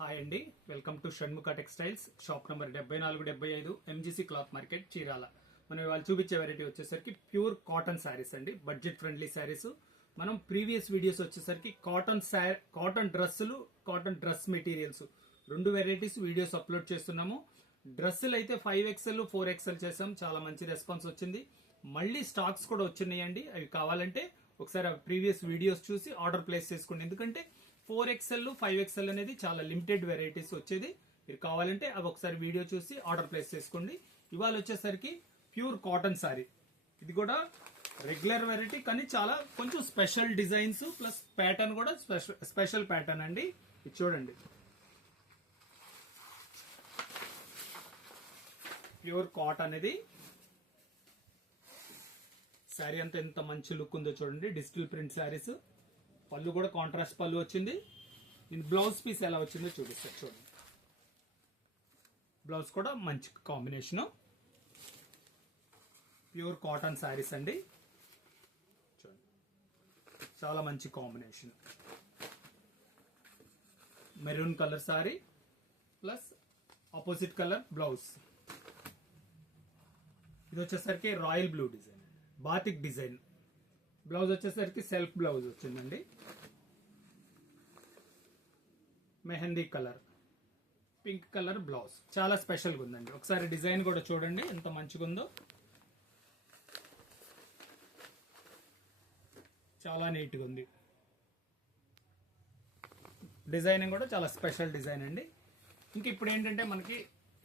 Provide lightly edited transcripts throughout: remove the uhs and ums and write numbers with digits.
Hi అండి, welcome to Shanmukha textiles. Shop number 7475 MGC cloth market, Chirala. మనం ఇవాళ చూపించే వెరైటీ వచ్చేసరికి ప్యూర్ కాటన్ శారీస్ అండి, బడ్జెట్ ఫ్రెండ్లీ శారీస్. మనం ప్రీవియస్ వీడియోస్ వచ్చేసరికి కాటన్ డ్రెస్సులు, కాటన్ డ్రెస్ మెటీరియల్స్ రెండు వెరైటీస్ వీడియోస్ అప్లోడ్ చేస్తున్నాము. డ్రెస్సులు అయితే 5XL 4XL చేసాం, చాలా మంచి రెస్పాన్స్ వచ్చింది. మళ్ళీ స్టాక్స్ కూడా వచ్చినాయండి. అవి కావాలంటే ఒకసారి ప్రీవియస్ వీడియోస్ చూసి ఆర్డర్ ప్లేస్ చేసుకోండి. ఎందుకంటే 4XL 5XL అనేది చాలా లిమిటెడ్ వెరైటీస్ వచ్చేది. మీరు కావాలంటే అవి ఒకసారి వీడియో చూసి ఆర్డర్ ప్లేస్ చేసుకోండి. ఇవాళ వచ్చేసరికి ప్యూర్ కాటన్ సారీ. ఇది కూడా రెగ్యులర్ వెరైటీ కానీ చాలా కొంచెం స్పెషల్ డిజైన్స్ ప్లస్ ప్యాటర్న్ కూడా స్పెషల్ ప్యాటర్న్ అండి. ఇది చూడండి, ప్యూర్ కాటన్. ఇది శారీ అంతా ఎంత మంచి లుక్ ఉందో చూడండి. Digital print saris. పళ్ళు కూడా కాంట్రాస్ట్ పళ్ళు వచ్చింది. దీని బ్లౌజ్ పీస్ ఎలా వచ్చిందో చూపిస్తారు చూడండి. బ్లౌజ్ కూడా మంచి కాంబినేషన్. ప్యూర్ కాటన్ శారీస్ అండి. చూడండి, చాలా మంచి combination. Maroon colour sari plus opposite colour blouse. ఇది వచ్చేసరికి royal blue design, batik design. Blouse వచ్చేసరికి సెల్ఫ్ బ్లౌజ్ వచ్చిందండి. Mehndi colour, pink colour blouse. చాలా స్పెషల్గా ఉందండి. ఒకసారి డిజైన్ కూడా చూడండి ఎంత మంచిగా ఉందో. చాలా నీట్గా ఉంది. డిజైనింగ్ కూడా చాలా స్పెషల్ డిజైన్ అండి. ఇంక ఇప్పుడు ఏంటంటే మనకి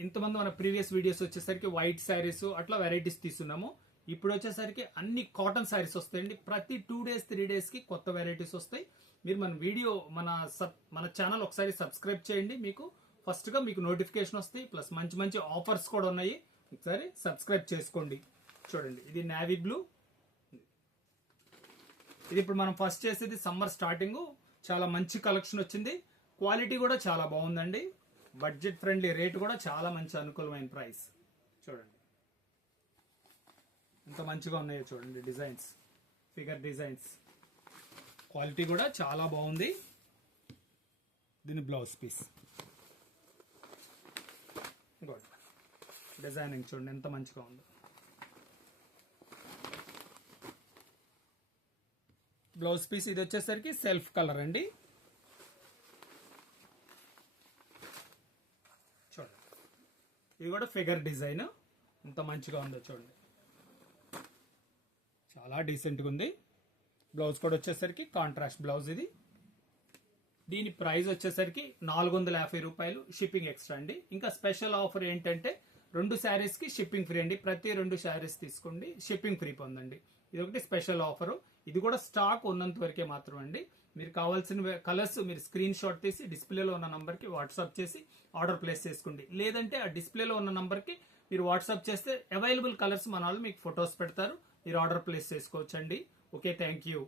ఇంతమంది మన ప్రీవియస్ వీడియోస్ వచ్చేసరికి వైట్ శారీస్ అట్లా వెరైటీస్ తీస్తున్నాము. ఇప్పుడు వచ్చేసరికి అన్ని కాటన్ శారీస్ వస్తాయండి. ప్రతి 2 days 3 days కి కొత్త వెరైటీస్ వస్తాయి. మీరు మన వీడియో మన ఛానల్ ఒకసారి సబ్స్క్రైబ్ చేయండి. మీకు ఫస్ట్ గా మీకు నోటిఫికేషన్ వస్తాయి. ప్లస్ మంచి మంచి ఆఫర్స్ కూడా ఉన్నాయి. ఒకసారి సబ్స్క్రైబ్ చేసుకోండి. చూడండి, ఇది నేవీ బ్లూ. ఇది ఇప్పుడు మనం ఫస్ట్ చేసేది సమ్మర్ స్టార్టింగ్. చాలా మంచి కలెక్షన్ వచ్చింది. క్వాలిటీ కూడా చాలా బాగుందండి. బడ్జెట్ ఫ్రెండ్లీ రేట్ కూడా చాలా మంచి అనుకూలమైన ప్రైస్. చూడండి ఎంత మంచిగా ఉన్నాయో చూడండి. డిజైన్స్, ఫిగర్ డిజైన్స్, క్వాలిటీ కూడా చాలా బాగుంది. దీని బ్లౌజ్ పీస్ డిజైనింగ్ చూడండి ఎంత మంచిగా ఉందో. బ్లౌజ్ పీస్ ఇది వచ్చేసరికి సెల్ఫ్ కలర్ అండి. చూడండి, ఇది కూడా ఫిగర్ డిజైన్. ఎంత మంచిగా ఉందో చూడండి. చాలా డీసెంట్గా ఉంది. బ్లౌజ్ కూడా వచ్చేసరికి కాంట్రాస్ట్ బ్లౌజ్. ఇది దీని ప్రైస్ వచ్చేసరికి 450 రూపాయలు, షిప్పింగ్ ఎక్స్ట్రా అండి. ఇంకా స్పెషల్ ఆఫర్ ఏంటంటే 2 శారీస్ కి షిప్పింగ్ ఫ్రీ అండి. ప్రతి 2 శారీస్ తీసుకోండి, షిప్పింగ్ ఫ్రీ పొందండి. ఇది ఒకటి స్పెషల్ ఆఫర్. ఇది కూడా స్టాక్ ఉన్నంత వరకే మాత్రం అండి. మీరు కావాల్సిన కలర్స్ మీరు స్క్రీన్ షాట్ తీసి డిస్ప్లేలో ఉన్న నంబర్ కి వాట్సాప్ చేసి ఆర్డర్ ప్లేస్ చేసుకోండి. లేదంటే ఆ డిస్ప్లేలో ఉన్న నంబర్ కి మీరు వాట్సాప్ చేస్తే అవైలబుల్ కలర్స్ మన వాళ్ళు మీకు ఫొటోస్ పెడతారు. మీరు ఆర్డర్ ప్లేస్ చేసుకోవచ్చండి. Okay, thank you.